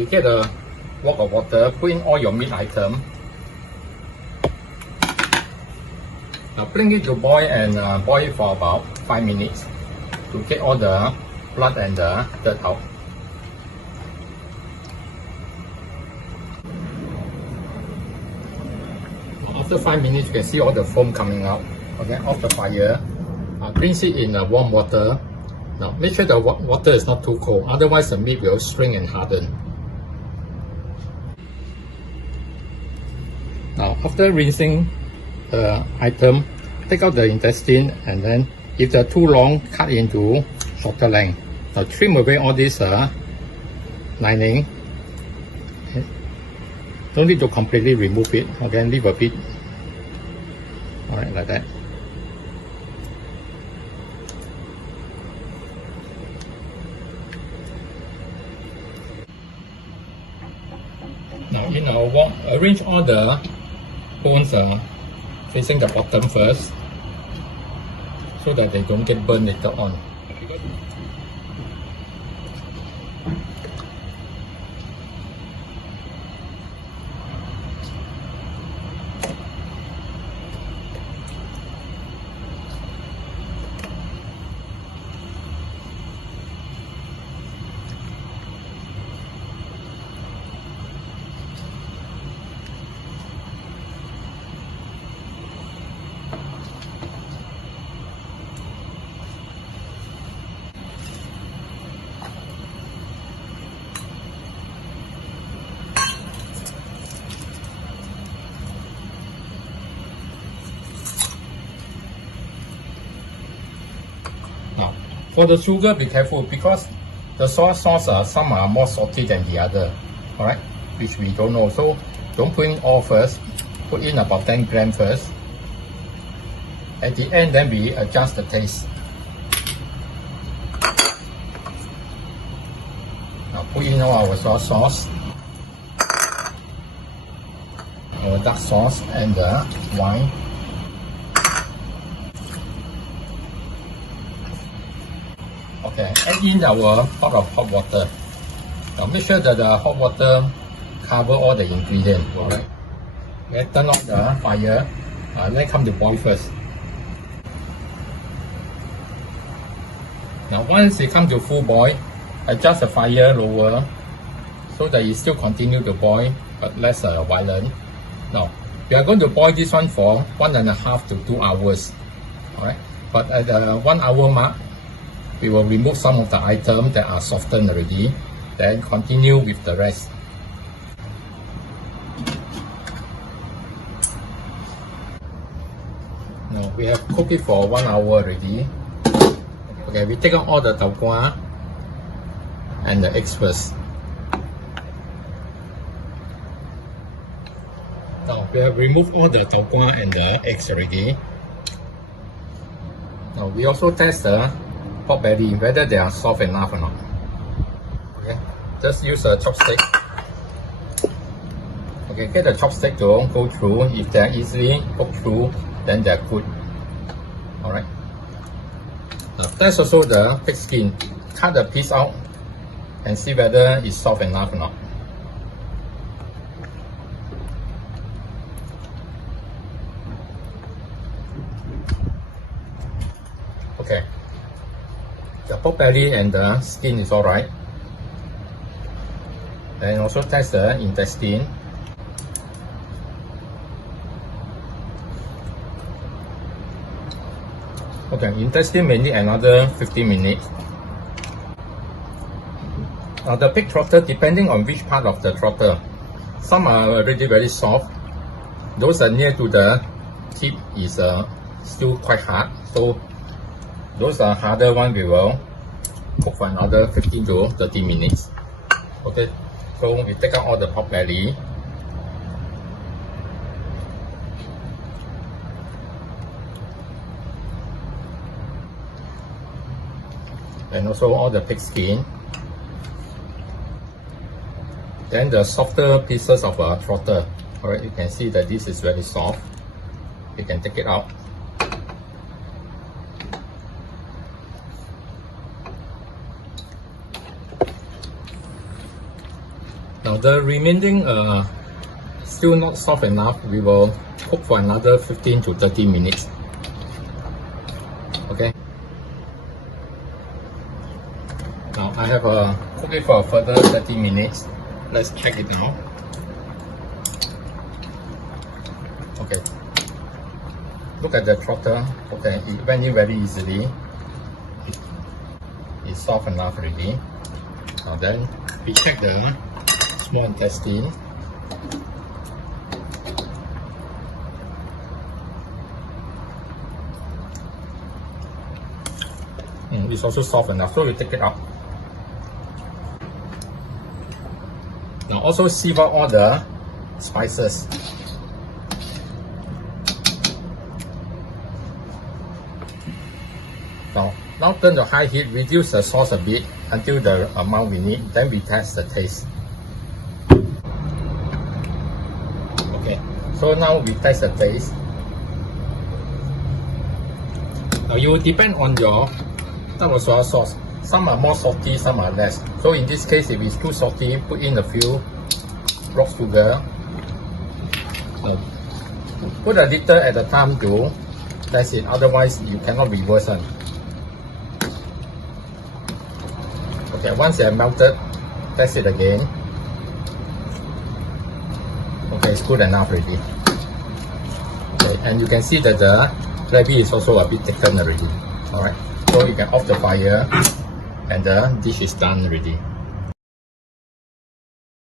you get a wok of water, put in all your meat item. Now bring it to boil and boil it for about 5 minutes to get all the blood and the dirt out. After 5 minutes, you can see all the foam coming out. Okay, off the fire. Rinse it in warm water. Now make sure the water is not too cold, otherwise the meat will shrink and harden. Now after rinsing the item, take out the intestine, and then if they're too long, cut into shorter length. Now trim away all this lining. Okay. Don't need to completely remove it. Okay, leave a bit. Alright, like that. Now in our wok, arrange all the bones facing the bottom first, so that they don't get burned later on. Now, for the sugar, be careful because the soy sauce, some are more salty than the other, alright, which we don't know. So don't put in all first, put in about 10 grams first. At the end, then we adjust the taste. Now put in all our soy sauce, our dark sauce, and the wine. Okay, add in our pot of hot water. Now make sure that the hot water cover all the ingredients. Alright. Then turn off the fire. Then come to boil first. Now once it comes to full boil, adjust the fire lower so that it still continue to boil but less violent. Now we are going to boil this one for 1.5 to 2 hours. Alright. But at the 1 hour mark, we will remove some of the items that are softened already, then continue with the rest. Now we have cooked it for 1 hour already. Okay, we take out all the tau gua and the eggs first. Now we have removed all the tau gua and the eggs already. Now we also test the pork belly, whether they are soft enough or not. Okay, just use a chopstick. Okay, get the chopstick to go through. If they are easily cooked through, then they are good. Alright. Now test also the pig skin. Cut the piece out and see whether it's soft enough or not. Okay. The pork belly and the skin is alright. And also test the intestine. Okay, intestine may need another 15 minutes. The pig trotter, depending on which part of the trotter, some are already very soft. Those are near to the tip is still quite hard. So those are harder one, we will cook for another 15 to 30 minutes. Okay, so we take out all the pork belly. And also all the pig skin. Then the softer pieces of a trotter. Alright, you can see that this is very soft. You can take it out. Now the remaining still not soft enough, we will cook for another 15 to 30 minutes. Okay. Now I have cooked it for a further 30 minutes. Let's check it now. Okay. Look at the trotter. Okay, it went in very easily. It's soft enough already. Now then we check the small intestine. It's also soft enough, so we take it out. Now also sieve out all the spices. Now turn to high heat, reduce the sauce a bit until the amount we need, then we test the taste. Okay, so now we test the taste. Now you will depend on your type of soy sauce. Some are more salty, some are less. So in this case, if it's too salty, put in a few rock sugar. Put a little at a time to test it, otherwise you cannot reverse it. Okay, once they are melted, test it again. Okay, it's good enough already. Okay, and you can see that the gravy is also a bit thickened already. Alright, so you can off the fire and the dish is done already.